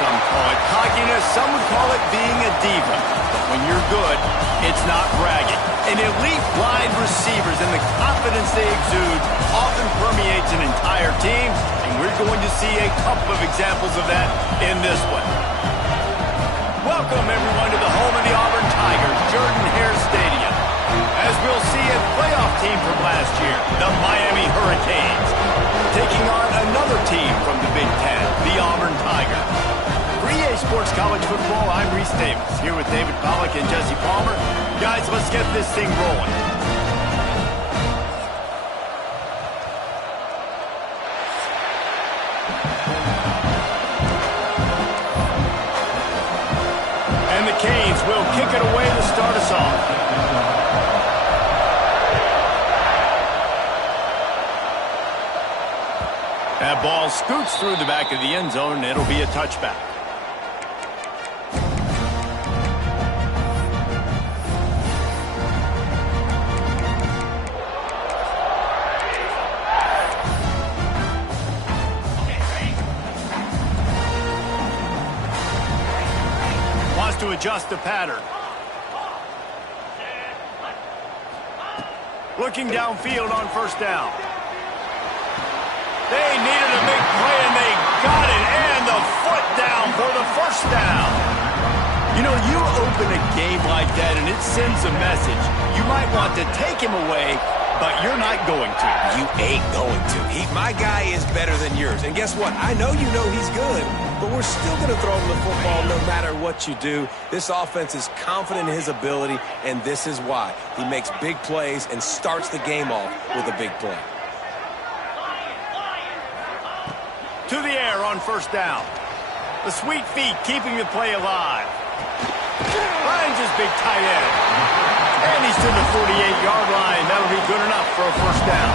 some call it cockiness, some would call it being a diva. But when you're good, it's not bragging. An elite wide receivers and the confidence they exude often permeates an entire team, and we're going to see a couple of examples of that in this one. Welcome, everyone, to the home of the Auburn Tigers, Jordan-Hare Stadium. As we'll see, a playoff team from last year, the Miami Hurricanes, taking on another team from the Big Ten, the Auburn Tigers. For EA Sports College Football, I'm Reese Davis, here with David Pollack and Jesse Palmer. Guys, let's get this thing rolling. And the Canes will kick it away to start us off. That ball scoots through the back of the end zone, and it'll be a touchback. Wants to adjust the pattern. Looking downfield on first down. They needed a big play, and they got it, and the foot down for the first down. You know, you open a game like that, and it sends a message. You might want to take him away, but you're not going to. You ain't going to. My guy is better than yours. And guess what? I know you know he's good, but we're still going to throw him the football no matter what you do. This offense is confident in his ability, and this is why. He makes big plays and starts the game off with a big play. To the air on first down. The sweet feet keeping the play alive. Finds his big tight end. And he's to the 48-yard line. That'll be good enough for a first down.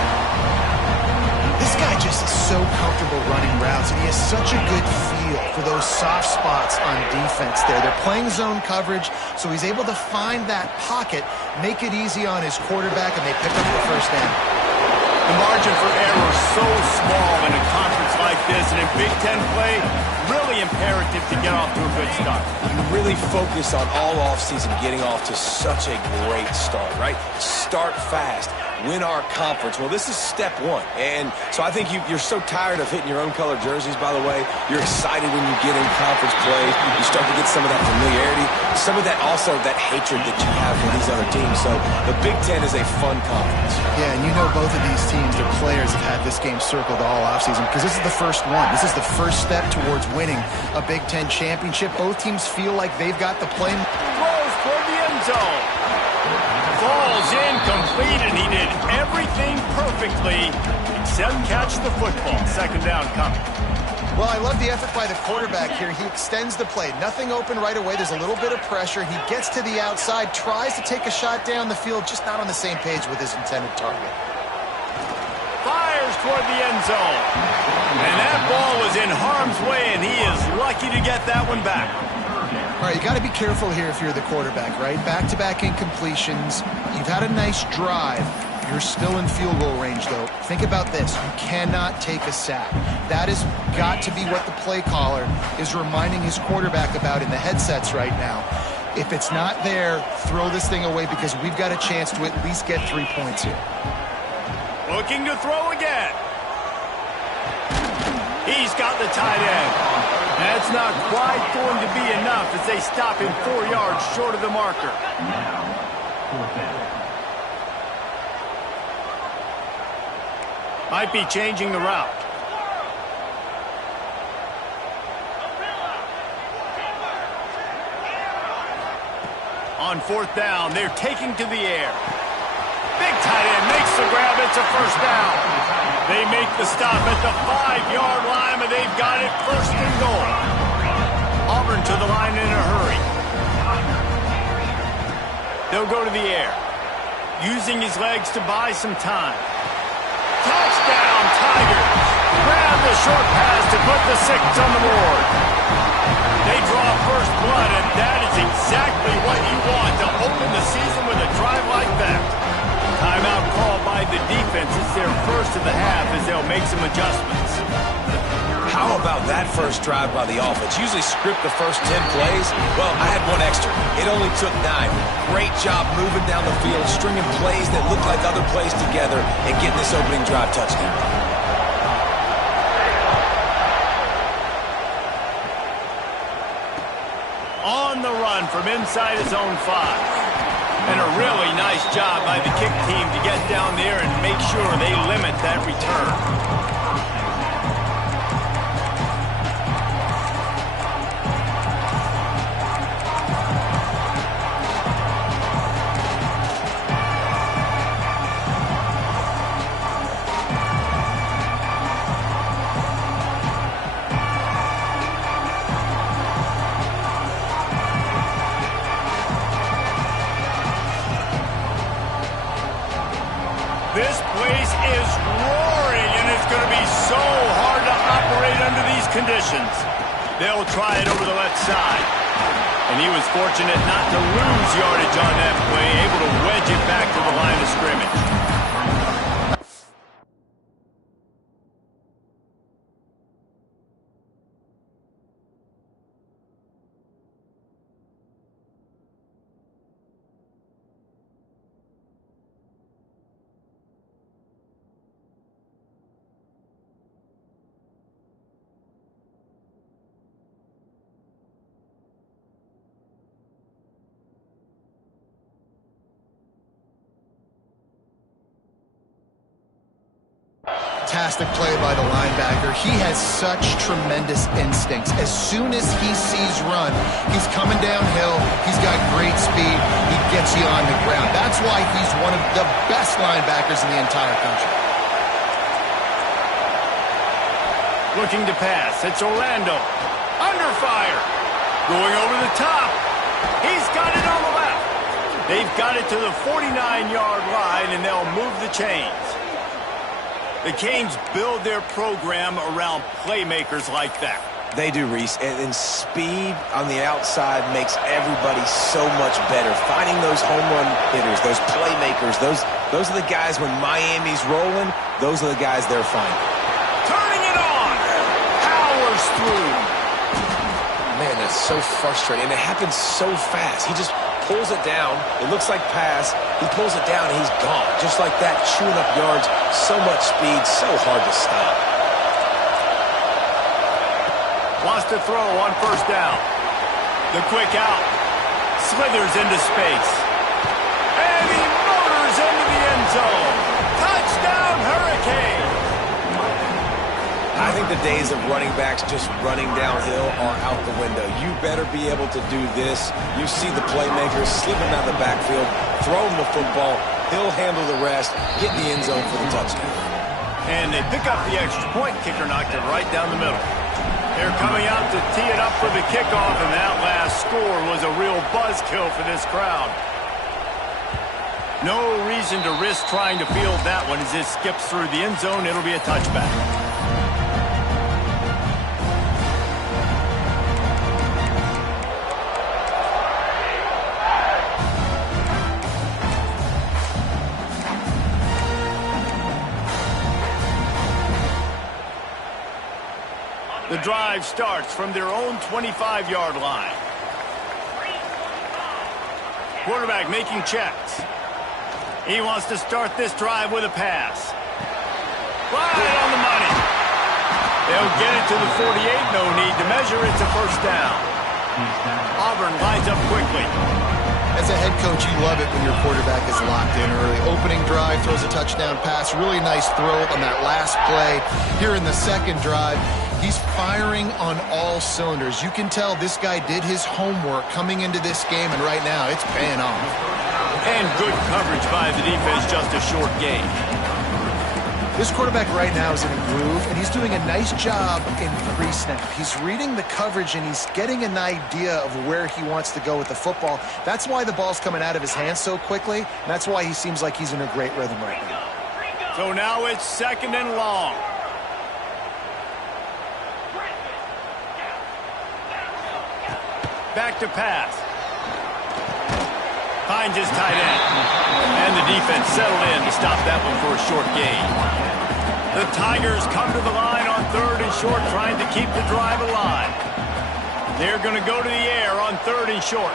This guy just is so comfortable running routes, and he has such a good feel for those soft spots on defense there. They're playing zone coverage, so he's able to find that pocket, make it easy on his quarterback, and they pick up the first down. The margin for error is so small in a conference like this, and in Big Ten play, really imperative to get off to a good start. You really focus on all offseason getting off to such a great start, right? Start fast. Win our conference. Well, this is step one. And so I think you're so tired of hitting your own color jerseys, by the way. You're excited when you get in conference play. You start to get some of that familiarity, some of that also that hatred that you have for these other teams. So the Big Ten is a fun conference. Yeah, and you know both of these teams, their players have had this game circled all offseason because this is the first one. This is the first step towards winning a Big Ten championship. Both teams feel like they've got the play. Throws toward the end zone. Falls incomplete, and he did everything perfectly except catch the football. Second down coming. Well, I love the effort by the quarterback here. He extends the play. Nothing open right away. There's a little bit of pressure. He gets to the outside, tries to take a shot down the field, just not on the same page with his intended target. Fires toward the end zone. And that ball was in harm's way, and he is lucky to get that one back. All right, you got to be careful here if you're the quarterback, right? Back-to-back incompletions. You've had a nice drive. You're still in field goal range, though. Think about this. You cannot take a sack. That has got to be what the play caller is reminding his quarterback about in the headsets right now. If it's not there, throw this thing away because we've got a chance to at least get 3 points here. Looking to throw again. He's got the tight end. That's not quite going to be enough as they stop him 4 yards short of the marker. Might be changing the route. On fourth down, they're taking to the air. Big tight end makes the grab. It's a first down. They make the stop at the 5-yard line, but they've got it first and goal. Auburn to the line in a hurry. They'll go to the air, using his legs to buy some time. Touchdown, Tigers. Grab the short pass to put the 6 on the board. They draw first blood, and that is exactly what you want to open the season with a drive like that. Timeout called by the defense. It's their first of the half as they'll make some adjustments. How How about that first drive by the offense? Usually script the first 10 plays. Well, I had one extra. It only took 9. Great job moving down the field, stringing plays that look like other plays together, and getting this opening drive touchdown. On the run from inside his own 5. And a really nice job by the kick team to get down there and make sure they limit that return. This place is roaring, and it's going to be so hard to operate under these conditions. They'll try it over the left side. And he was fortunate not to lose yardage on that play, able to wedge it back to the line of scrimmage. Fantastic play by the linebacker. He has such tremendous instincts. As soon as he sees run, he's coming downhill. He's got great speed. He gets you on the ground. That's why he's one of the best linebackers in the entire country. Looking to pass. It's Orlando. Under fire. Going over the top. He's got it on the left. They've got it to the 49-yard line, and they'll move the chains. The Canes build their program around playmakers like that. They do, Reese, and speed on the outside makes everybody so much better. Finding those home run hitters, those playmakers, those are the guys when Miami's rolling, those are the guys they're finding. Turning it on! Powers through! Man, that's so frustrating, and it happens so fast. He just pulls it down. It looks like pass. He pulls it down, and he's gone. Just like that, chewing up yards. So much speed, so hard to stop. Wants to throw on first down. The quick out. Slithers into space. And he motors into the end zone. Touchdown, Hurricane! I think the days of running backs just running downhill are out the window. You better be able to do this. You see the playmakers slipping down the backfield, throw him the football. He'll handle the rest, get in the end zone for the touchdown. And they pick up the extra point. Kicker knocked it right down the middle. They're coming out to tee it up for the kickoff, and that last score was a real buzzkill for this crowd. No reason to risk trying to field that one. As it skips through the end zone, it'll be a touchback. The drive starts from their own 25-yard line. Quarterback making checks. He wants to start this drive with a pass. Right on the money. They'll get it to the 48. No need to measure. It's a first down. Auburn lines up quickly. As a head coach, you love it when your quarterback is locked in early. Opening drive, throws a touchdown pass. Really nice throw on that last play. Here in the second drive, he's firing on all cylinders. You can tell this guy did his homework coming into this game, and right now it's paying off. And good coverage by the defense, just a short gain. This quarterback right now is in a groove, and he's doing a nice job in pre-snap. He's reading the coverage, and he's getting an idea of where he wants to go with the football. That's why the ball's coming out of his hands so quickly, and that's why he seems like he's in a great rhythm right now. So now it's second and long. Back to pass. Finds his tight end. And the defense settled in to stop that one for a short gain. The Tigers come to the line on 3rd and short, trying to keep the drive alive. They're going to go to the air on 3rd and short.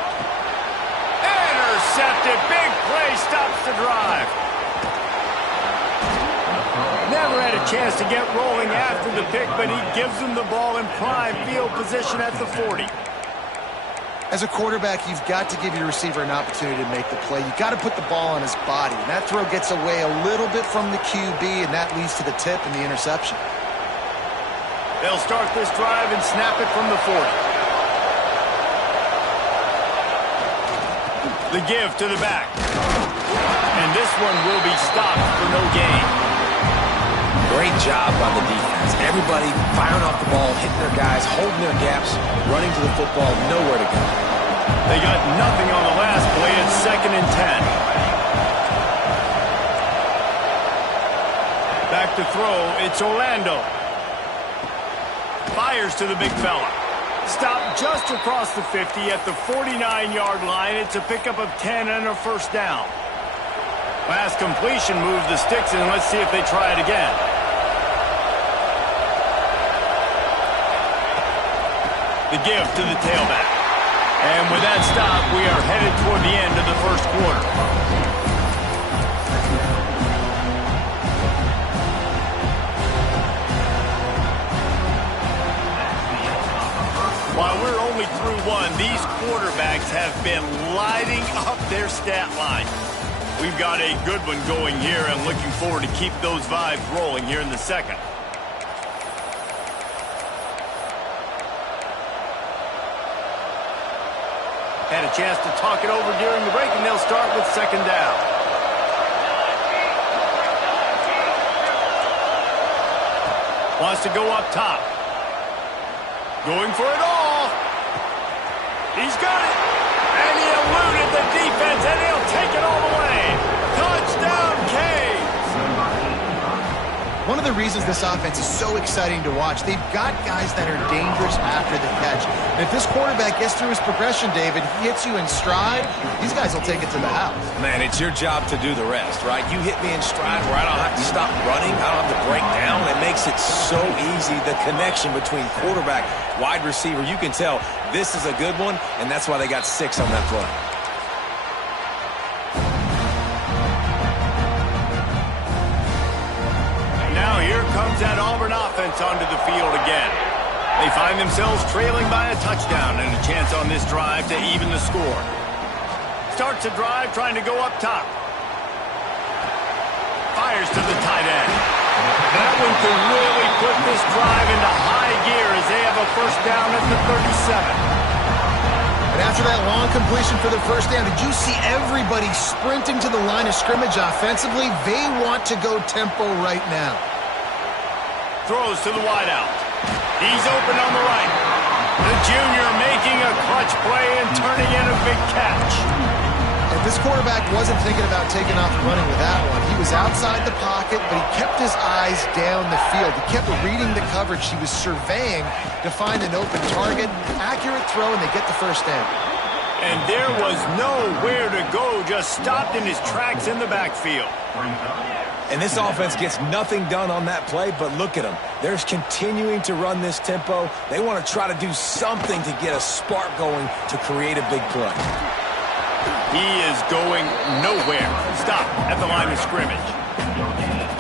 Intercepted. Big play stops the drive. Never had a chance to get rolling after the pick, but he gives them the ball in prime field position at the 40. As a quarterback, you've got to give your receiver an opportunity to make the play. You've got to put the ball on his body. And that throw gets away a little bit from the QB, and that leads to the tip and the interception. They'll start this drive and snap it from the 40. The give to the back. And this one will be stopped for no gain. Great job by the defense. Everybody firing off the ball, hitting their guys, holding their gaps, running to the football, nowhere to go. They got nothing on the last play. It's 2nd and 10. Back to throw. It's Orlando. Fires to the big fella. Stopped just across the 50 at the 49-yard line. It's a pickup of 10 and a first down. Last completion moved the sticks, and let's see if they try it again. The give to the tailback. And with that stop, we are headed toward the end of the first quarter. While we're only through one, these quarterbacks have been lighting up their stat line. We've got a good one going here. I'm looking forward to keep those vibes rolling here in the second. Had a chance to talk it over during the break, and they'll start with 2nd down. Wants to go up top. Going for it all. He's got it. And he eluded the defense, and he'll take it all the way. Touchdown, Canes. One of the reasons this offense is so exciting to watch, they've got guys that are dangerous after the catch. And if this quarterback gets through his progression, David, he hits you in stride, these guys will take it to the house. Man, it's your job to do the rest, right? You hit me in stride where I don't have to stop running. I don't have to break down. It makes it so easy, the connection between quarterback, wide receiver. You can tell this is a good one, and that's why they got 6 on that play. Here comes that Auburn offense onto the field again. They find themselves trailing by a touchdown and a chance on this drive to even the score. Starts a drive trying to go up top. Fires to the tight end. That one can really put this drive into high gear as they have a first down at the 37. And after that long completion for the first down, did you see everybody sprinting to the line of scrimmage offensively? They want to go tempo right now. Throws to the wideout. He's open on the right. The junior making a clutch play and turning in a big catch. And this quarterback wasn't thinking about taking off and running with that one. He was outside the pocket, but he kept his eyes down the field. He kept reading the coverage. He was surveying to find an open target. Accurate throw, and they get the first down. And there was nowhere to go, just stopped in his tracks in the backfield. And this offense gets nothing done on that play, but look at them. They're continuing to run this tempo. They want to try to do something to get a spark going to create a big play. He is going nowhere. Stop at the line of scrimmage.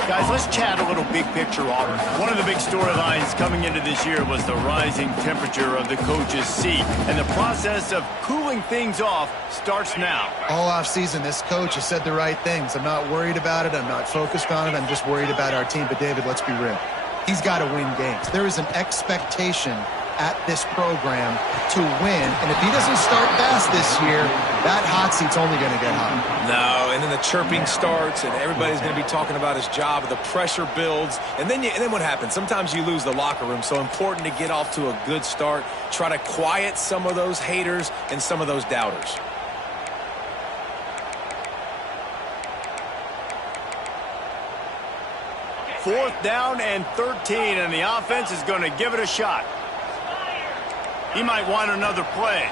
Guys, let's chat a little big picture Auburn. One of the big storylines coming into this year was the rising temperature of the coach's seat. And the process of cooling things off starts now. All offseason, this coach has said the right things. I'm not worried about it. I'm not focused on it. I'm just worried about our team. But, David, let's be real. He's got to win games. There is an expectation at this program to win. And if he doesn't start fast this year, that hot seat's only going to get hot. No, and then the chirping starts, and everybody's going to be talking about his job. The pressure builds, and then what happens? Sometimes you lose the locker room. So important to get off to a good start. Try to quiet some of those haters and some of those doubters. Fourth down and 13, and the offense is going to give it a shot. He might want another play.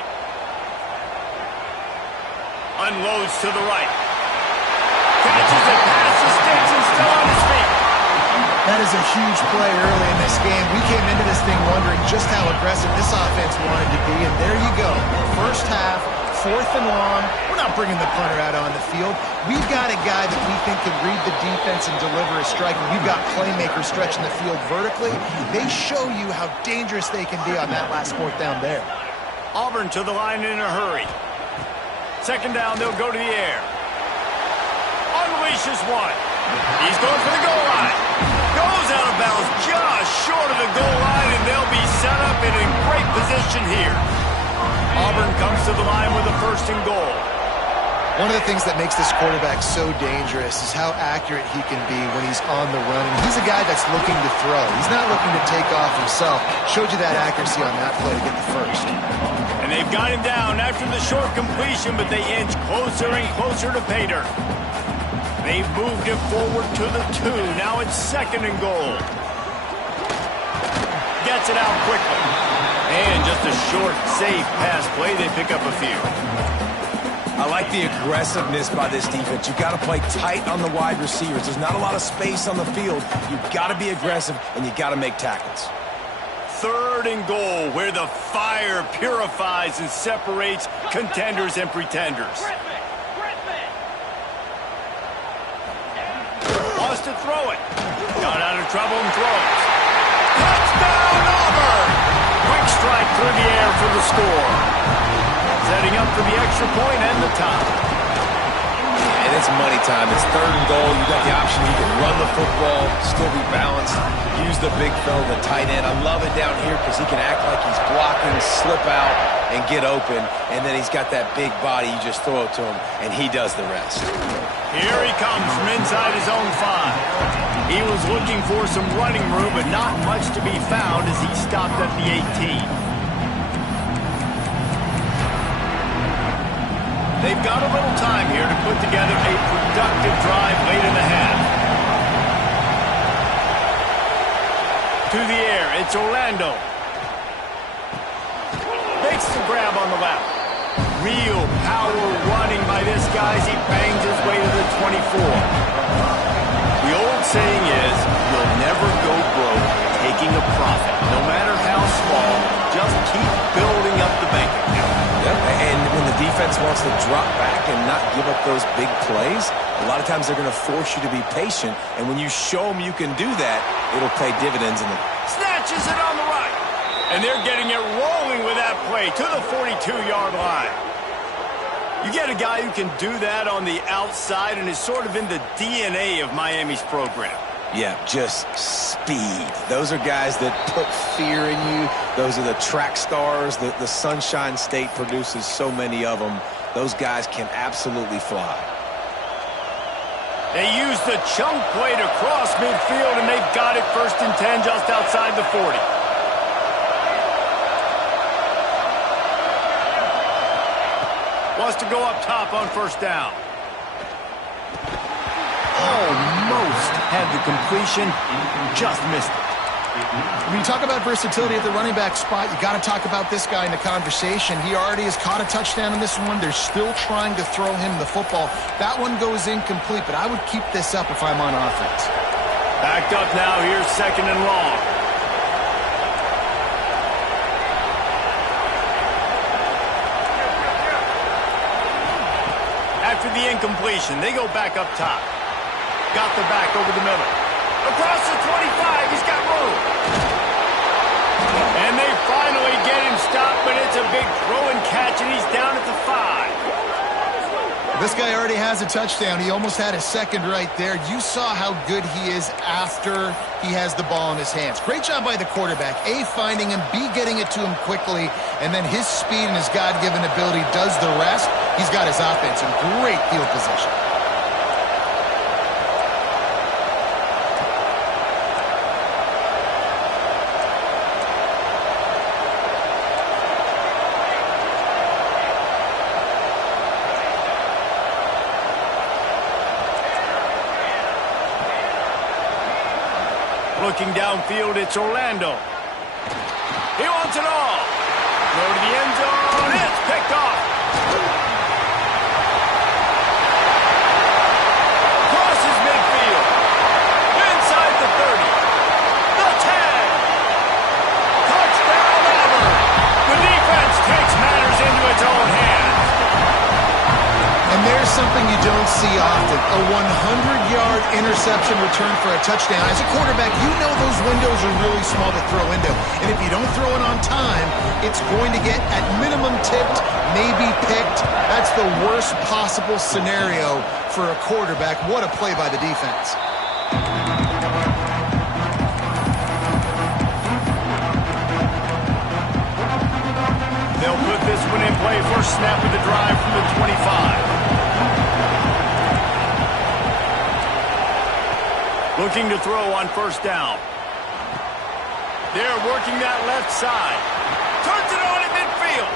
Unloads to the right. Catches it past the sticks and still on his feet. That is a huge play early in this game. We came into this thing wondering just how aggressive this offense wanted to be, and there you go. First half, 4th and long. We're not bringing the punter out on the field. We've got a guy that we think can read the defense and deliver a strike, and we've got playmakers stretching the field vertically. They show you how dangerous they can be on that last 4th down there. Auburn to the line in a hurry. 2nd down, they'll go to the air. Unleashes one. He's going for the goal line. Goes out of bounds just short of the goal line, and they'll be set up in a great position here. Auburn comes to the line with a 1st and goal. One of the things that makes this quarterback so dangerous is how accurate he can be when he's on the run. And he's a guy that's looking to throw. He's not looking to take off himself. Showed you that accuracy on that play to get the 1st. And they've got him down after the short completion, but they inch closer and closer to pay dirt. They've moved it forward to the 2. Now it's 2nd and goal. Gets it out quickly. And just a short, safe pass play. They pick up a few. I like the aggressiveness by this defense. You've got to play tight on the wide receivers. There's not a lot of space on the field. You've got to be aggressive, and you've got to make tackles. 3rd and goal, where the fire purifies and separates contenders and pretenders. Wants to throw it. Got out of trouble and throws. Touchdown, Auburn! Quick strike through the air for the score. Setting up for the extra point and the top. And it's money time. It's 3rd and goal. You got the option. You can run the football, still be balanced, use the big fella, the tight end. I love it down here because he can act like he's blocking, slip out, and get open. And then he's got that big body. You just throw it to him, and he does the rest. Here he comes from inside his own 5. He was looking for some running room, but not much to be found as he stopped at the 18. They've got a little time here to put together a productive drive late in the half. To the air, it's Orlando. Makes the grab on the left. Real power running by this guy as he bangs his way to the 24. The old saying is, you'll never go broke taking a profit. No matter how small, just keep building up the bank account. Yep. And when the defense wants to drop back and not give up those big plays, a lot of times they're going to force you to be patient. And when you show them you can do that, it'll pay dividends in the... Snatches it on the right. And they're getting it rolling with that play to the 42-yard line. You get a guy who can do that on the outside and is sort of in the DNA of Miami's program. Yeah, just speed. Those are guys that put fear in you. Those are the track stars. The Sunshine State produces so many of them. Those guys can absolutely fly. They use the chunk play to cross midfield, and they've got it 1st and 10 just outside the 40. Wants to go up top on 1st down. Almost had the completion, just missed it. When you talk about versatility at the running back spot, you got to talk about this guy in the conversation. He already has caught a touchdown in this one. They're still trying to throw him the football. That one goes incomplete, but I would keep this up if I'm on offense. Backed up now, here's 2nd and long. After the incompletion, they go back up top. Got the back over the middle. Across the 25, he's got room. And they finally get him stopped, but it's a big throw and catch, and he's down at the 5. This guy already has a touchdown. He almost had a 2nd right there. You saw how good he is after he has the ball in his hands. Great job by the quarterback. A, finding him, B, getting it to him quickly, and then his speed and his God-given ability does the rest. He's got his offense in great field position. Looking downfield, it's Orlando. He wants it all. Go to the end zone. It's picked off. Crosses midfield. Inside the 30. something you don't see often, a 100-yard interception return for a touchdown. As a quarterback, you know those windows are really small to throw into. And if you don't throw it on time, it's going to get, at minimum, tipped, maybe picked. That's the worst possible scenario for a quarterback. What a play by the defense. They'll put this one in play. First snap of the drive from the 25. Looking to throw on first down. They're working that left side. Turns it on at midfield.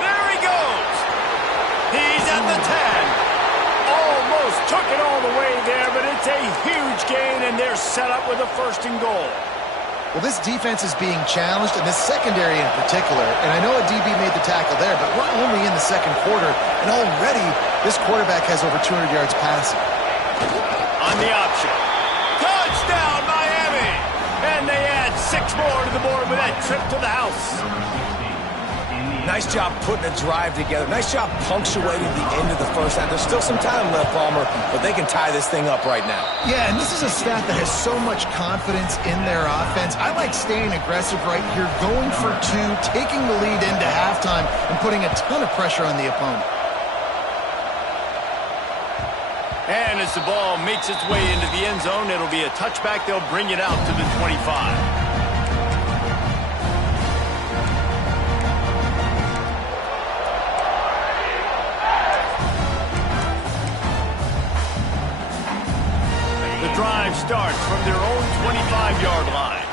There he goes. He's at the 10. Almost took it all the way there, but it's a huge gain, and they're set up with a first and goal. Well, this defense is being challenged, and this secondary in particular. And I know a DB made the tackle there, but we're only in the second quarter, and already this quarterback has over 200 yards passing. On the option. Touchdown, Miami! And they add 6 more to the board with that trip to the house. Nice job putting a drive together. Nice job punctuating the end of the first half. There's still some time left, Palmer, but they can tie this thing up right now. Yeah, and this is a staff that has so much confidence in their offense. I like staying aggressive right here, going for 2, taking the lead into halftime, and putting a ton of pressure on the opponent. And as the ball makes its way into the end zone, it'll be a touchback. They'll bring it out to the 25. The drive starts from their own 25-yard line.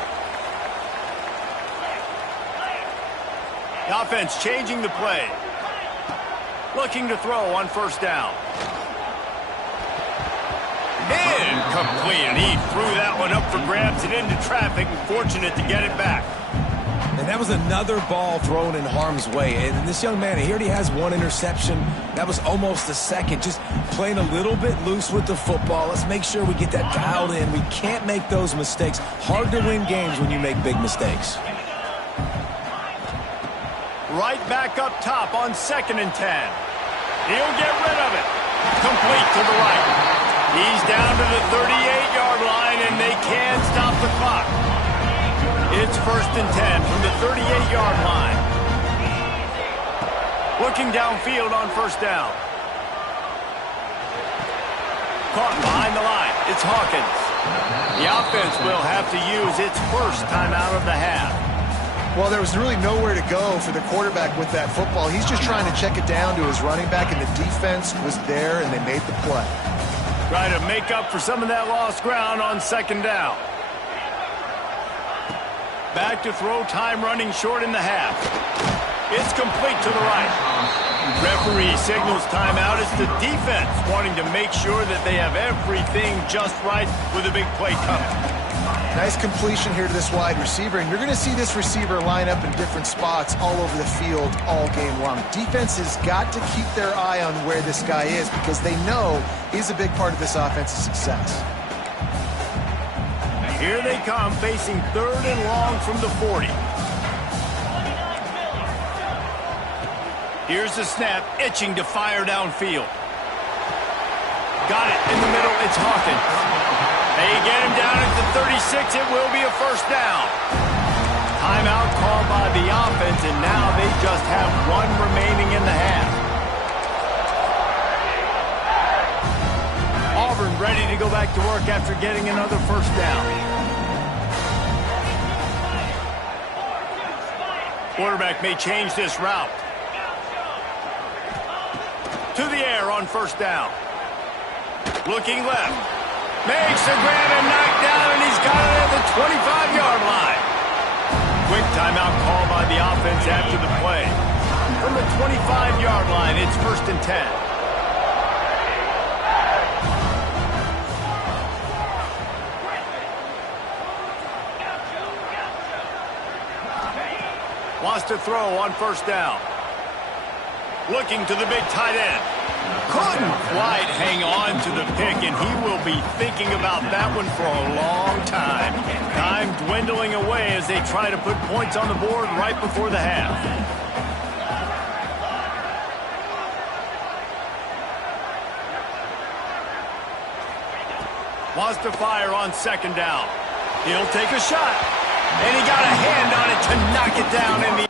The offense changing the play. Looking to throw on first down. Incomplete, and he threw that one up for grabs and into traffic, and fortunate to get it back. And that was another ball thrown in harm's way. And this young man, he already has 1 interception. That was almost a second. Just playing a little bit loose with the football. Let's make sure we get that dialed in. We can't make those mistakes. Hard to win games when you make big mistakes. Right back up top on 2nd and 10. He'll get rid of it. Complete to the right. He's down to the 38-yard line, and they can stop the clock. It's 1st and 10 from the 38-yard line. Looking downfield on first down. Caught behind the line. It's Hawkins. The offense will have to use its first timeout of the half. Well, there was really nowhere to go for the quarterback with that football. He's just trying to check it down to his running back, and the defense was there, and they made the play. Try to make up for some of that lost ground on 2nd down. Back to throw, time running short in the half. It's complete to the right. Referee signals timeout. It's the defense wanting to make sure that they have everything just right with a big play coming. Nice completion here to this wide receiver, and you're going to see this receiver line up in different spots all over the field all game long. Defense has got to keep their eye on where this guy is because they know he's a big part of this offense's success. Here they come, facing 3rd and long from the 40. Here's the snap, itching to fire downfield. Got it in the middle, it's Hawkins. They get him down at the 36, it will be a first down. Timeout called by the offense, and now they just have 1 remaining in the half. Auburn ready to go back to work after getting another first down. Quarterback may change this route. To the air on first down. Looking left. Makes the grab and knocked down, and he's got it at the 25-yard line. Quick timeout call by the offense after the play. From the 25-yard line, it's 1st and 10. Wants to throw on first down. Looking to the big tight end. Couldn't quite hang on to the pick, and he will be thinking about that one for a long time. Time dwindling away as they try to put points on the board right before the half. Wants to fire on second down. He'll take a shot. And he got a hand on it to knock it down in the...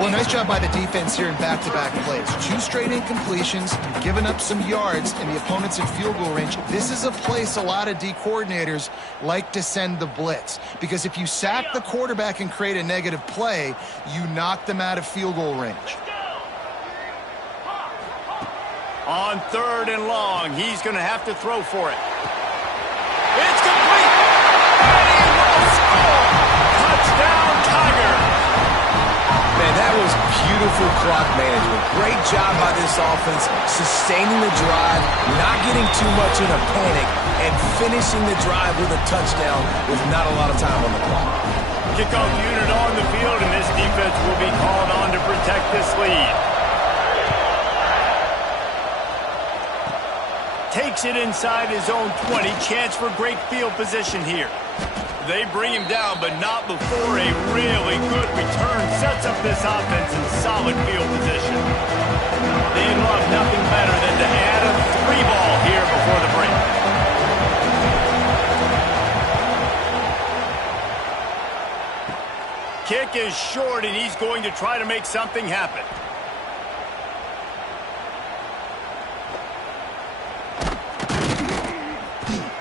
Well, nice job by the defense here in back-to-back plays. 2 straight incompletions, you've given up some yards, and the opponent's in field goal range. This is a place a lot of D coordinators like to send the blitz, because if you sack the quarterback and create a negative play, you knock them out of field goal range. On 3rd and long, he's going to have to throw for it. It's complete! And he will score! Touchdown, Tiger! Man, that was beautiful clock management. Great job by this offense, sustaining the drive, not getting too much in a panic, and finishing the drive with a touchdown with not a lot of time on the clock. Kickoff unit on the field, and this defense will be called on to protect this lead. Takes it inside his own 20. Chance for great field position here. They bring him down, but not before a really good return sets up this offense in solid field position. They'd love nothing better than to add a 3-ball here before the break. Kick is short, and he's going to try to make something happen.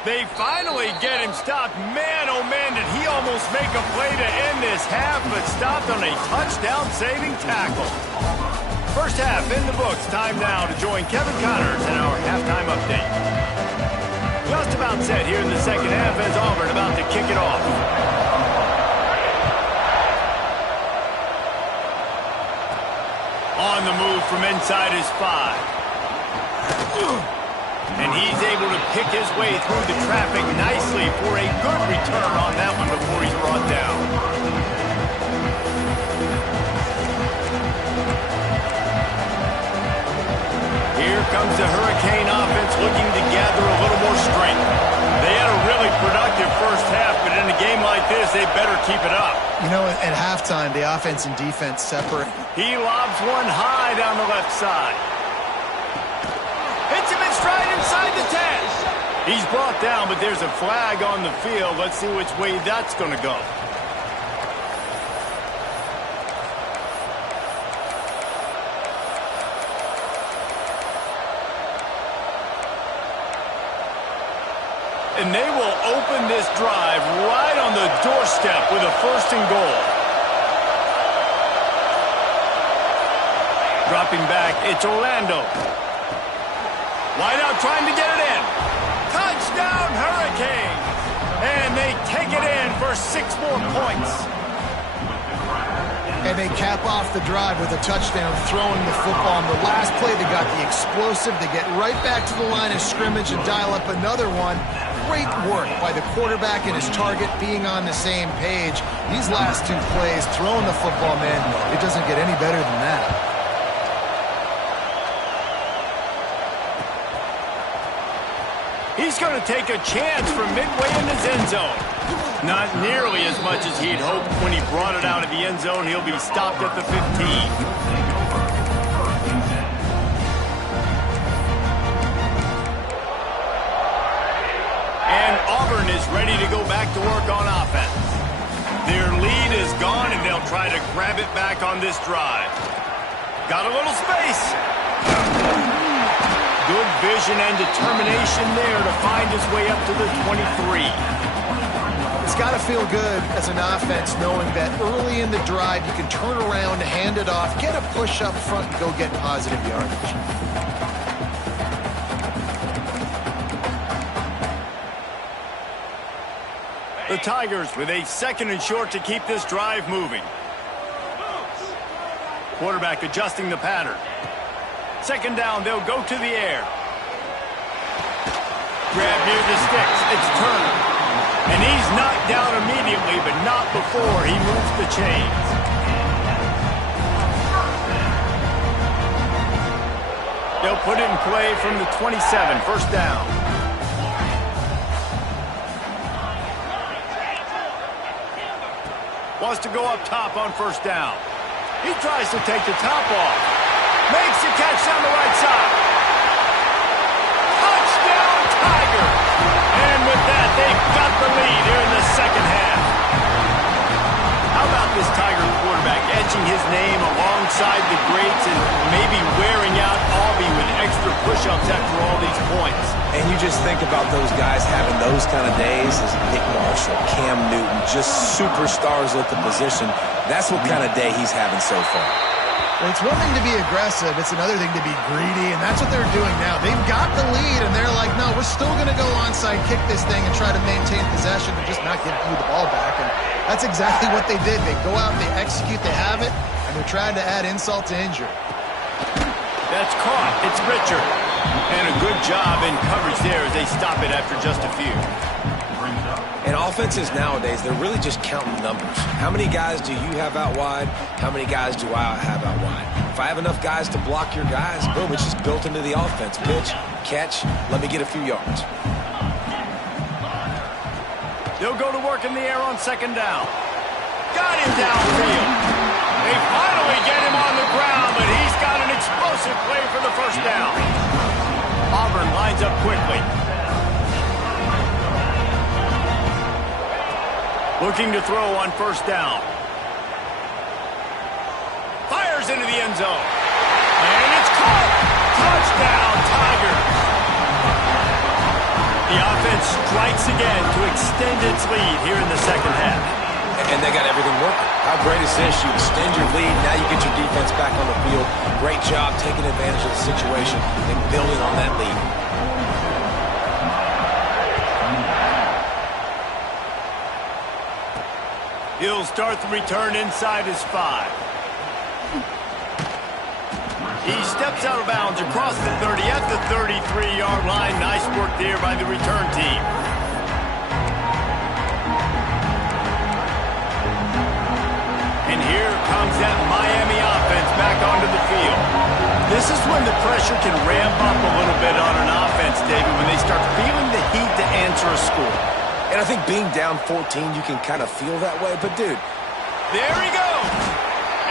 They finally get him stopped. Man, oh man, did he almost make a play to end this half, but stopped on a touchdown-saving tackle. First half in the books. Time now to join Kevin Connors in our halftime update. Just about set here in the second half as Auburn about to kick it off. On the move from inside his 5. And he's able to pick his way through the traffic nicely for a good return on that one before he's brought down. Here comes the Hurricane offense looking to gather a little more strength. They had a really productive first half, but in a game like this, they better keep it up. You know, at halftime, the offense and defense separate. He lobs one high down the left side. Hits him in stride inside the 10. He's brought down, but there's a flag on the field. Let's see which way that's going to go. And they will open this drive right on the doorstep with a 1st and goal. Dropping back, it's Orlando. Wide out trying to get it in. Touchdown, Hurricanes! And they take it in for 6 more points. And they cap off the drive with a touchdown throwing the football. On the last play, they got the explosive. They get right back to the line of scrimmage and dial up another one. Great work by the quarterback and his target being on the same page. These last 2 plays, throwing the football, man, it doesn't get any better than that. He's going to take a chance from midway in his end zone. Not nearly as much as he'd hoped when he brought it out of the end zone. He'll be stopped at the 15. And Auburn is ready to go back to work on offense. Their lead is gone, and they'll try to grab it back on this drive. Got a little space. Good vision and determination there to find his way up to the 23. It's got to feel good as an offense knowing that early in the drive you can turn around, hand it off, get a push up front, and go get positive yardage. The Tigers with a 2nd and short to keep this drive moving. Quarterback adjusting the pattern. 2nd down, they'll go to the air. Grab near the sticks. It's Turner. And he's knocked down immediately, but not before he moves the chains. They'll put it in play from the 27, 1st down. Wants to go up top on 1st down. He tries to take the top off. Makes the catch down the right side. Touchdown, Tiger! And with that, they've got the lead here in the 2nd half. How about this Tiger quarterback etching his name alongside the greats and maybe wearing out Auburn with extra push-ups after all these points? And you just think about those guys having those kind of days as Nick Marshall, Cam Newton, just superstars at the position. That's what kind of day he's having so far. Well, it's one thing to be aggressive. It's another thing to be greedy, and that's what they're doing now. They've got the lead, and they're like, no, we're still going to go onside, kick this thing, and try to maintain possession and just not give you the ball back. And that's exactly what they did. They go out, they execute, they have it, and they're trying to add insult to injury. That's caught. It's Richard. And a good job in coverage there as they stop it after just a few. And offenses nowadays, they're really just counting numbers. How many guys do you have out wide? How many guys do I have out wide? If I have enough guys to block your guys, boom, it's just built into the offense. Pitch, catch, let me get a few yards. They'll go to work in the air on 2nd down. Got him downfield. They finally get him on the ground, but he's got an explosive play for the 1st down. Auburn lines up quickly. Looking to throw on 1st down. Fires into the end zone. And it's caught. Touchdown, Tigers. The offense strikes again to extend its lead here in the 2nd half. And they got everything working. How great is this? You extend your lead, now you get your defense back on the field. Great job taking advantage of the situation and building on that lead. He'll start the return inside his 5. He steps out of bounds across the 30 at the 33-yard line. Nice work there by the return team. And here comes that Miami offense back onto the field. This is when the pressure can ramp up a little bit on an offense, David, when they start feeling the heat to answer a score. And I think being down 14, you can kind of feel that way. But, dude. There he goes.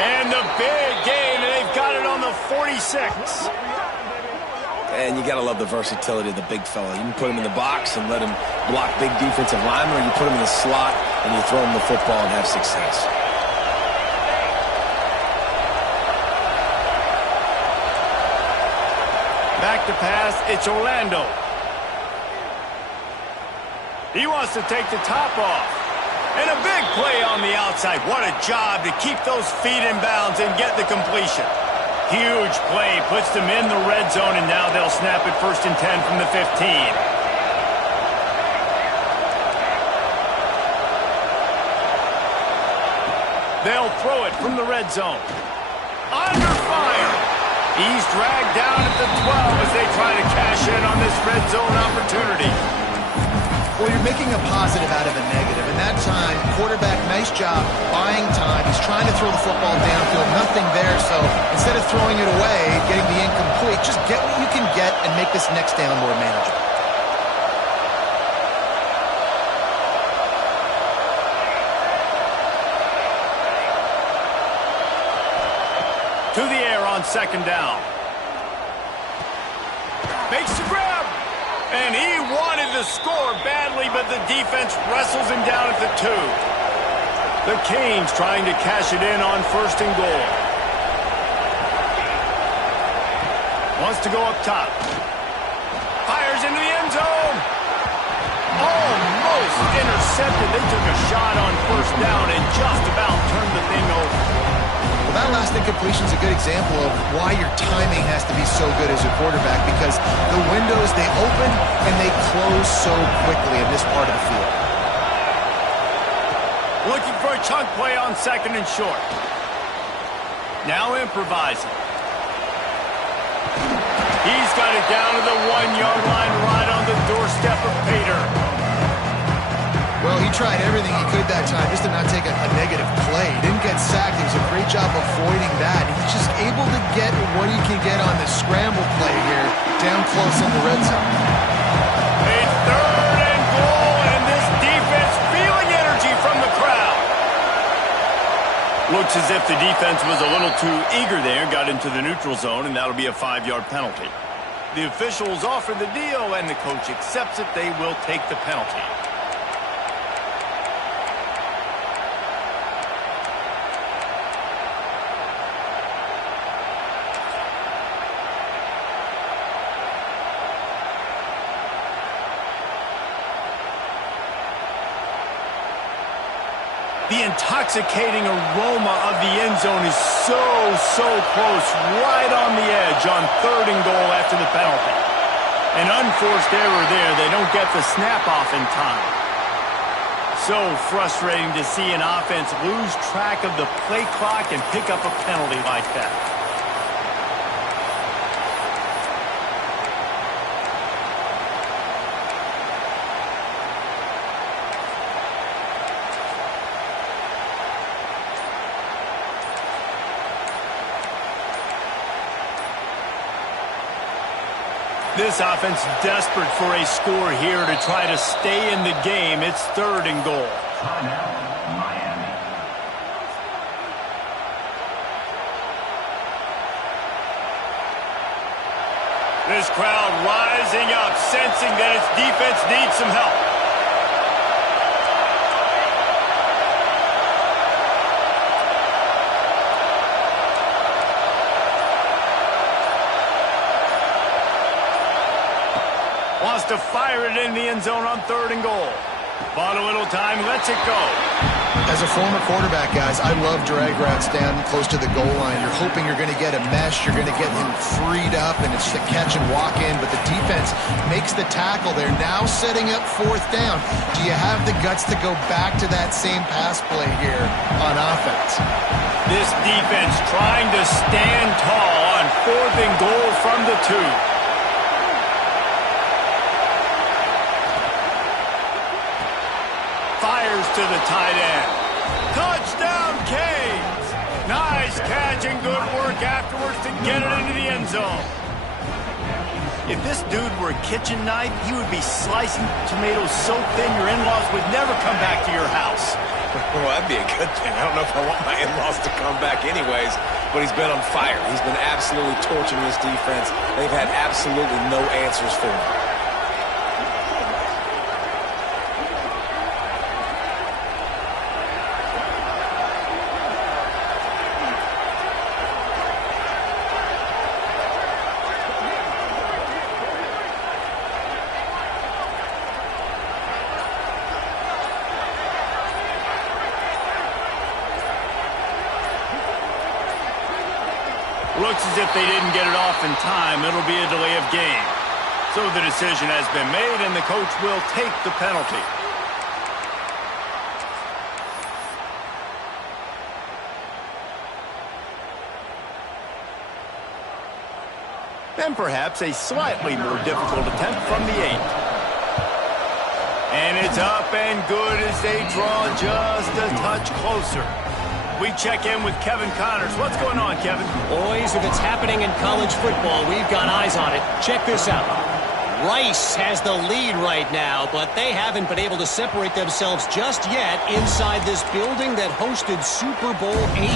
And the big gain, and they've got it on the 46. And you got to love the versatility of the big fella. You can put him in the box and let him block big defensive linemen, or you put him in the slot and you throw him the football and have success. Back to pass, it's Orlando. He wants to take the top off. And a big play on the outside. What a job to keep those feet in bounds and get the completion. Huge play, puts them in the red zone, and now they'll snap it 1st and 10 from the 15. They'll throw it from the red zone. Under fire. He's dragged down at the 12 as they try to cash in on this red zone opportunity. Well, you're making a positive out of a negative. And that time, quarterback, nice job, buying time. He's trying to throw the football downfield, nothing there. So instead of throwing it away, getting the incomplete, just get what you can get and make this next down more manageable. To the air on 2nd down. Makes the grab. And he wanted to score badly, but the defense wrestles him down at the 2. The Canes trying to cash it in on 1st and goal. Wants to go up top. Fires into the end zone. Almost intercepted. They took a shot on 1st down and just about turned the thing over. Well, that last incompletion is a good example of why your timing has to be so good as a quarterback, because the windows, they open and they close so quickly in this part of the field. Looking for a chunk play on 2nd and short. Now improvising. He's got it down to the 1-yard line right on the doorstep of Pater. Well, he tried everything he could that time just to not take a negative play. He didn't get sacked. He was a great job avoiding that. He's just able to get what he can get on the scramble play here down close in the red zone. A 3rd and goal, and this defense feeling energy from the crowd. Looks as if the defense was a little too eager there, got into the neutral zone, and that'll be a 5-yard penalty. The officials offer the deal, and the coach accepts it. They will take the penalty. The intoxicating aroma of the end zone is so close, right on the edge on 3rd and goal after the penalty. An unforced error there. They don't get the snap off in time. So frustrating to see an offense lose track of the play clock and pick up a penalty like that. This offense desperate for a score here to try to stay in the game. It's 3rd and goal. Miami. This crowd rising up, sensing that its defense needs some help. Wants to fire it in the end zone on 3rd and goal. Bought a little time, lets it go. As a former quarterback, guys, I love drag routes down close to the goal line. You're hoping you're going to get a mesh, you're going to get him freed up, and it's the catch and walk in, but the defense makes the tackle. They're now setting up 4th down. Do you have the guts to go back to that same pass play here on offense? This defense trying to stand tall on 4th and goal from the 2. Fires to the tight end. Touchdown, Canes! Nice catch and good work afterwards to get it into the end zone. If this dude were a kitchen knife, he would be slicing tomatoes so thin your in-laws would never come back to your house. Well, that'd be a good thing. I don't know if I want my in-laws to come back anyways, but he's been on fire. He's been absolutely torching this defense. They've had absolutely no answers for him. Looks as if they didn't get it off in time. It'll be a delay of game. So the decision has been made, and the coach will take the penalty. Then perhaps a slightly more difficult attempt from the 8. And it's up and good as they draw just a touch closer. We check in with Kevin Connors. What's going on, Kevin? Boys, if it's happening in college football, we've got eyes on it. Check this out. Rice has the lead right now, but they haven't been able to separate themselves just yet inside this building that hosted Super Bowl 8.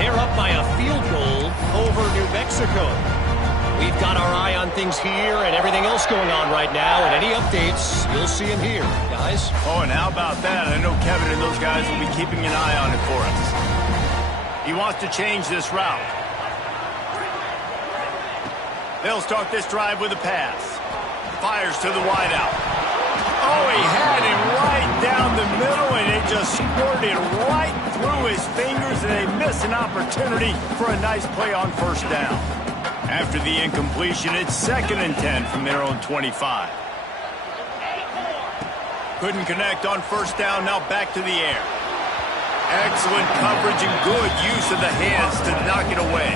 They're up by a field goal over New Mexico. We've got our eye on things here and everything else going on right now, and any updates, you'll see them here, guys. Oh, and how about that? I know Kevin and those guys will be keeping an eye on it for us. He wants to change this route. They'll start this drive with a pass. Fires to the wideout. Oh, he had him right down the middle, and it just squirted right through his fingers, and they miss an opportunity for a nice play on 1st down. After the incompletion, it's 2nd and 10 from their own 25. Couldn't connect on 1st down, now back to the air. Excellent coverage and good use of the hands to knock it away.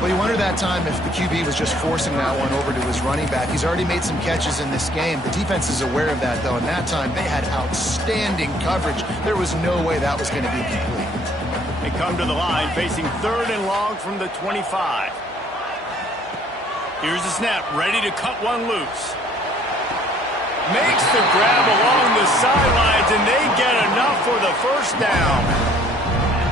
Well, you wonder that time if the QB was just forcing that one over to his running back. He's already made some catches in this game. The defense is aware of that, though, and that time they had outstanding coverage. There was no way that was going to be complete. They come to the line facing 3rd and long from the 25. Here's the snap, ready to cut one loose. Makes the grab along the sidelines, and they get enough for the first down.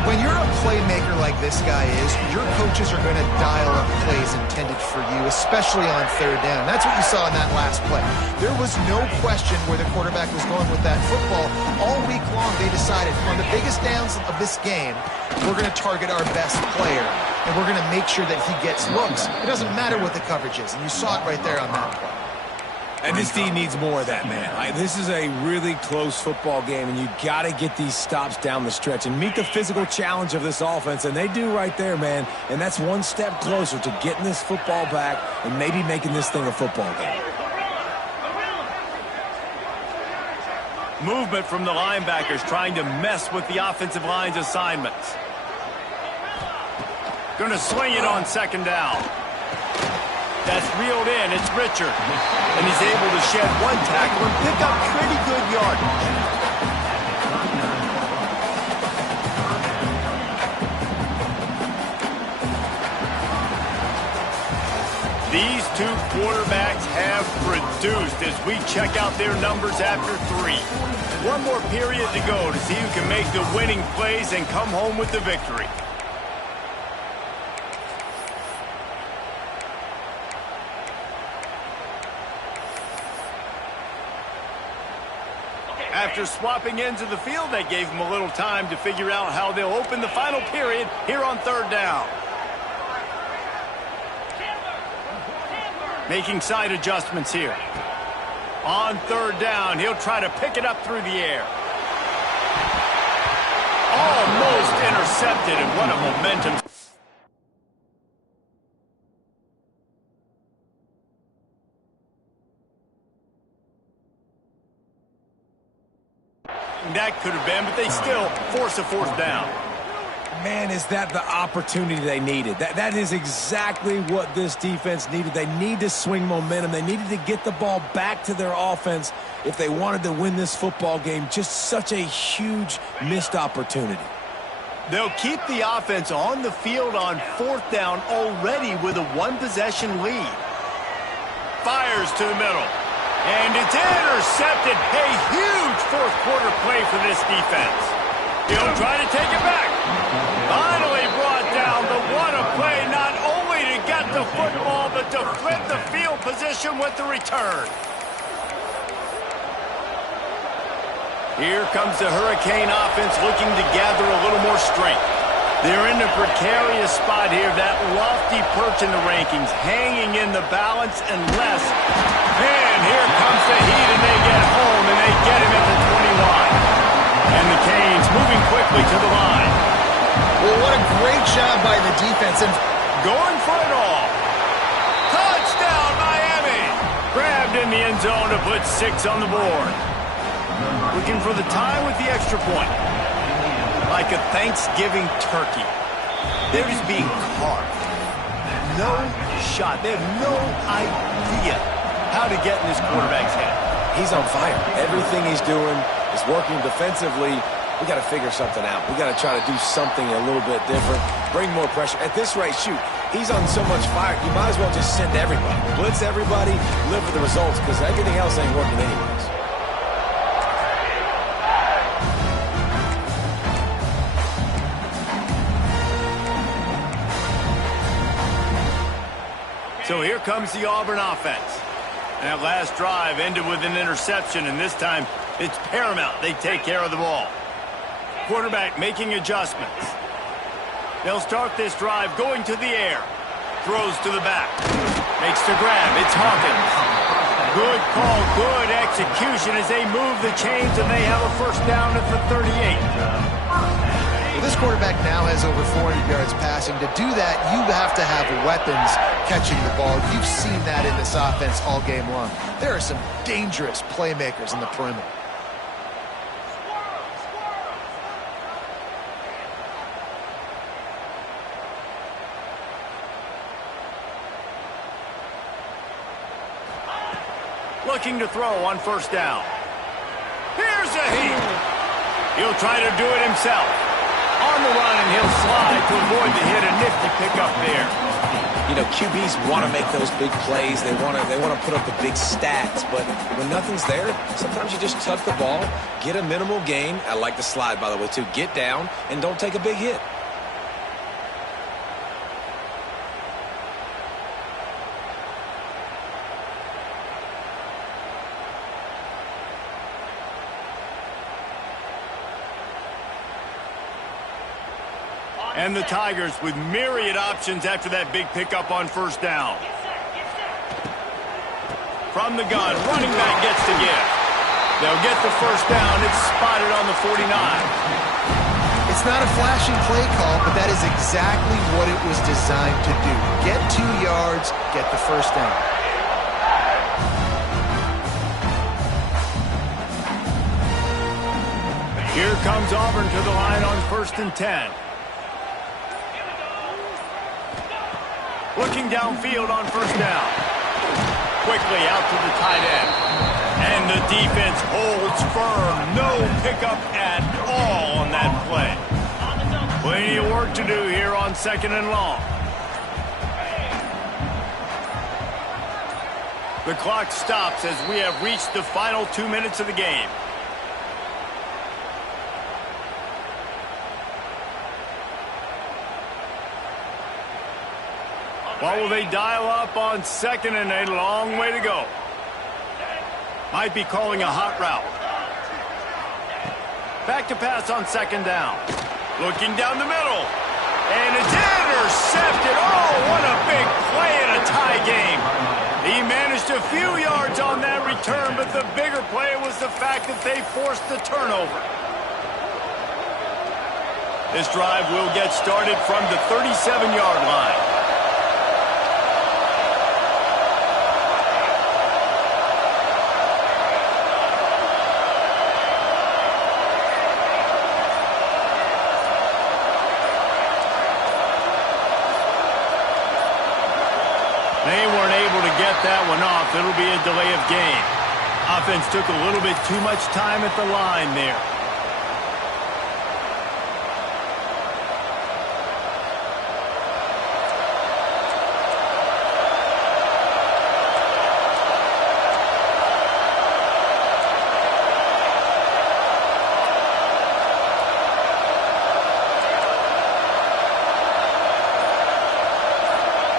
When you're a playmaker like this guy is, your coaches are going to dial up plays intended for you, especially on 3rd down. That's what you saw in that last play. There was no question where the quarterback was going with that football. All week long, they decided on the biggest downs of this game, we're going to target our best player, and we're going to make sure that he gets looks. It doesn't matter what the coverage is, and you saw it right there on that play. And this team needs more of that, man. This is a really close football game, and you got to get these stops down the stretch and meet the physical challenge of this offense, and they do right there, man. And that's one step closer to getting this football back and maybe making this thing a football game. Movement from the linebackers trying to mess with the offensive line's assignments. Going to swing it on 2nd down. That's reeled in. It's Richard. And he's able to shed one tackle and pick up pretty good yardage. These two quarterbacks have produced as we check out their numbers after 3. One more period to go to see who can make the winning plays and come home with the victory. After swapping ends of the field, that gave them a little time to figure out how they'll open the final period here on 3rd down. Making side adjustments here. On 3rd down, he'll try to pick it up through the air. Almost intercepted, and what a momentum. That could have been, but they still force a 4th down. Man, is that the opportunity they needed. That is exactly what this defense needed. They need to swing momentum. They needed to get the ball back to their offense if they wanted to win this football game. Just such a huge missed opportunity. They'll keep the offense on the field on 4th down already with a 1-possession lead. Fires to the middle. And it's intercepted. A huge 4th quarter play for this defense. He'll try to take it back. Finally brought down, but what a play, not only to get the football, but to flip the field position with the return. Here comes the Hurricane offense looking to gather a little more strength. They're in a precarious spot here, that lofty perch in the rankings, hanging in the balance unless... And here comes the heat, and they get home, and they get him at the 21. And the Canes moving quickly to the line. Well, what a great job by the defense. And going for it all. Touchdown, Miami! Grabbed in the end zone to put 6 on the board. Looking for the tie with the extra point. Like a Thanksgiving turkey. They're just being carved. No shot. They have no idea how to get in this quarterback's head. He's on fire. Everything he's doing is working defensively. We got to figure something out. We got to try to do something a little bit different. Bring more pressure. At this rate, shoot, he's on so much fire, you might as well just send everybody. Blitz everybody, live for the results, because everything else ain't working anyways. So here comes the Auburn offense. That last drive ended with an interception, and this time it's paramount they take care of the ball. Quarterback making adjustments. They'll start this drive going to the air. Throws to the back. Makes the grab. It's Hawkins. Good call, good execution as they move the chains, and they have a 1st down at the 38. Well, this quarterback now has over 400 yards passing. To do that, you have to have weapons catching the ball. You've seen that in this offense all game long. There are some dangerous playmakers in the perimeter. looking to throw on first down. Here's a heat. He'll try to do it himself. On the run, and he'll slide to avoid the hit. A nifty pickup there. You know, QBs want to make those big plays. They want to put up the big stats. But when nothing's there, sometimes you just tuck the ball, get a minimal gain. I like the slide, by the way, too. Get down and don't take a big hit. And the Tigers with myriad options after that big pickup on first down. From the gun, running back gets the give. They'll get the first down. It's spotted on the 49. It's not a flashing play call, but that is exactly what it was designed to do. Get 2 yards, get the first down. Here comes Auburn to the line on 1st and 10. Looking downfield on first down. Quickly out to the tight end. And the defense holds firm. No pickup at all on that play. Plenty of work to do here on 2nd and long. The clock stops as we have reached the final 2 minutes of the game. What will they dial up on 2nd and a long way to go? Might be calling a hot route. Back to pass on 2nd down. Looking down the middle. And it's intercepted. Oh, what a big play in a tie game. He managed a few yards on that return, but the bigger play was the fact that they forced the turnover. This drive will get started from the 37-yard line. They weren't able to get that one off. It'll be a delay of game. Offense took a little bit too much time at the line there.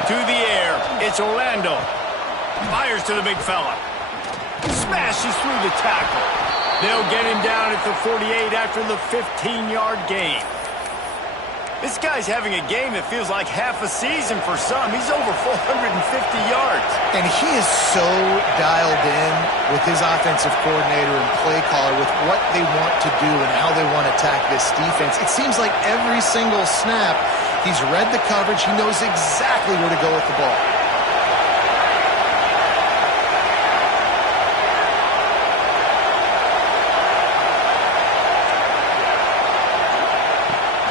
To the air, it's Orlando. Fires to the big fella. Smashes through the tackle. They'll get him down at the 48 after the 15-yard gain. This guy's having a game that feels like half a season for some. He's over 450 yards. And he is so dialed in with his offensive coordinator and play caller with what they want to do and how they want to attack this defense. It seems like every single snap, he's read the coverage. He knows exactly where to go with the ball.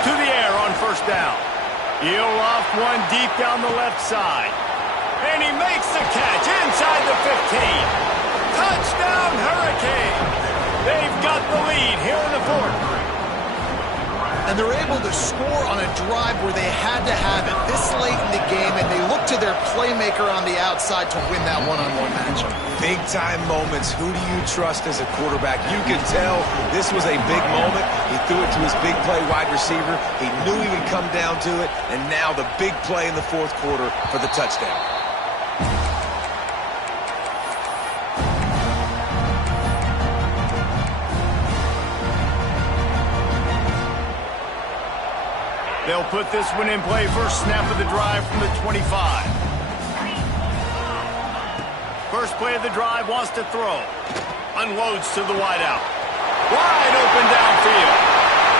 To the air on first down. He'll loft one deep down the left side. And he makes the catch inside the 15. Touchdown, Hurricanes. They've got the lead here in the 4th. And they're able to score on a drive where they had to have it this late in the game, and they look to their playmaker on the outside to win that one-on-one matchup. Big-time moments. Who do you trust as a quarterback? You can tell this was a big moment. He threw it to his big play wide receiver. He knew he would come down to it, and now the big play in the 4th quarter for the touchdown. They'll put this one in play. First snap of the drive from the 25. First play of the drive, wants to throw. Unloads to the wideout. Wide open downfield.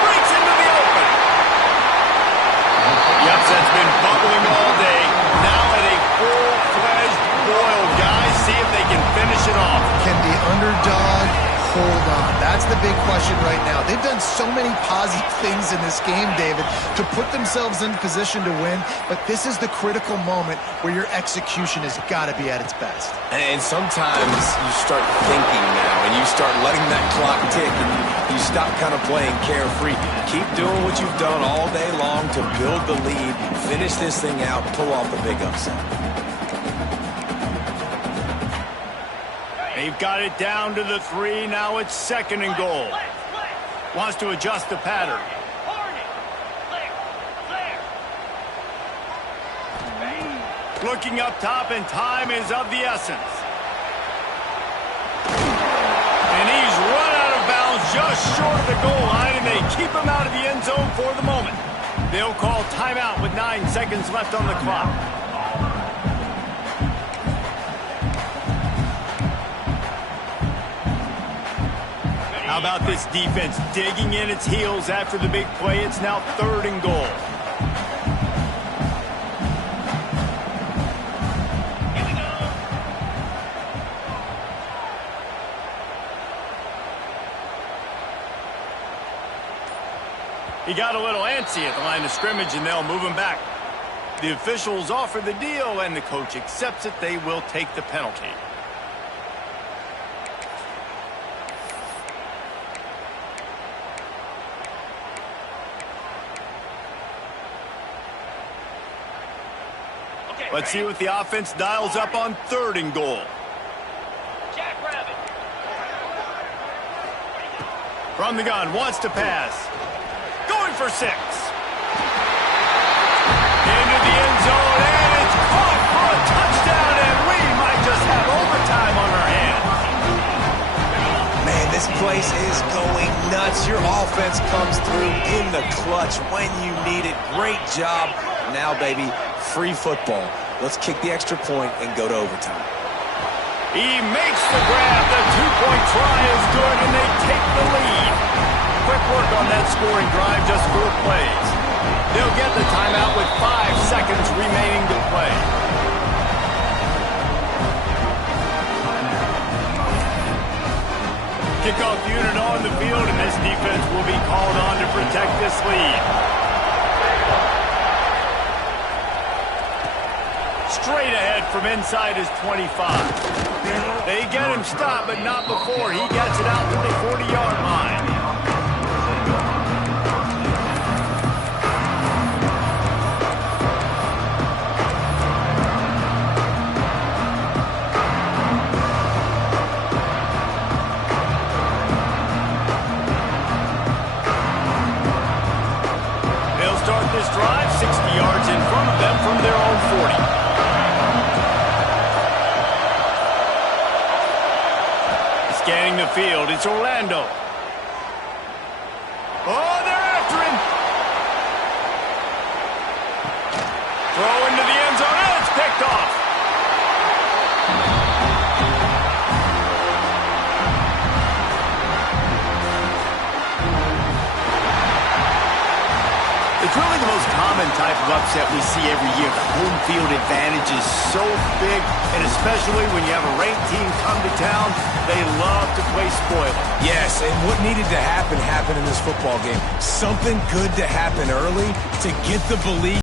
Breaks into the open. The upset's been bubbling all day. Now at a full-fledged boil. Guys, see if they can finish it off. Can the underdog hold on? That's the big question right now. They've done so many positive things in this game, David, to put themselves in position to win, but this is the critical moment where your execution has got to be at its best. And sometimes you start thinking now, and you start letting that clock tick, and you stop kind of playing carefree. Keep doing what you've done all day long to build the lead, finish this thing out, pull off the big upset. They've got it down to the 3. Now it's 2nd and goal. Wants to adjust the pattern. Looking up top, and time is of the essence. And he's run out of bounds just short of the goal line, and they keep him out of the end zone for the moment. They'll call timeout with 9 seconds left on the clock. How about this defense digging in its heels after the big play? It's now 3rd and goal. He got a little antsy at the line of scrimmage, and they'll move him back. The officials offer the deal, and the coach accepts it. They will take the penalty. Let's see what the offense dials up on 3rd and goal. From the gun, wants to pass. Going for 6. Into the end zone, and it's caught for a touchdown, and we might just have overtime on our hands. Man, this place is going nuts. Your offense comes through in the clutch when you need it. Great job. Now, baby, free football. Let's kick the extra point and go to overtime. He makes the grab. The 2-point try is good, and they take the lead. Quick work on that scoring drive, just 4 plays. They'll get the timeout with 5 seconds remaining to play. Kickoff unit on the field, and this defense will be called on to protect this lead. Straight ahead from inside his 25. They get him stopped, but not before he gets it out to the 40-yard line. They'll start this drive 60 yards in front of them from their own 40. Scanning the field, it's Orlando. Oh, they're after him. Throw into the end zone, and it's picked off. It's really the most common type of upset we see every year. The home field advantage is so big, and especially when you have a ranked team come to town, they love to play spoiler. Yes, and what needed to happen happened in this football game. Something good to happen early to get the belief.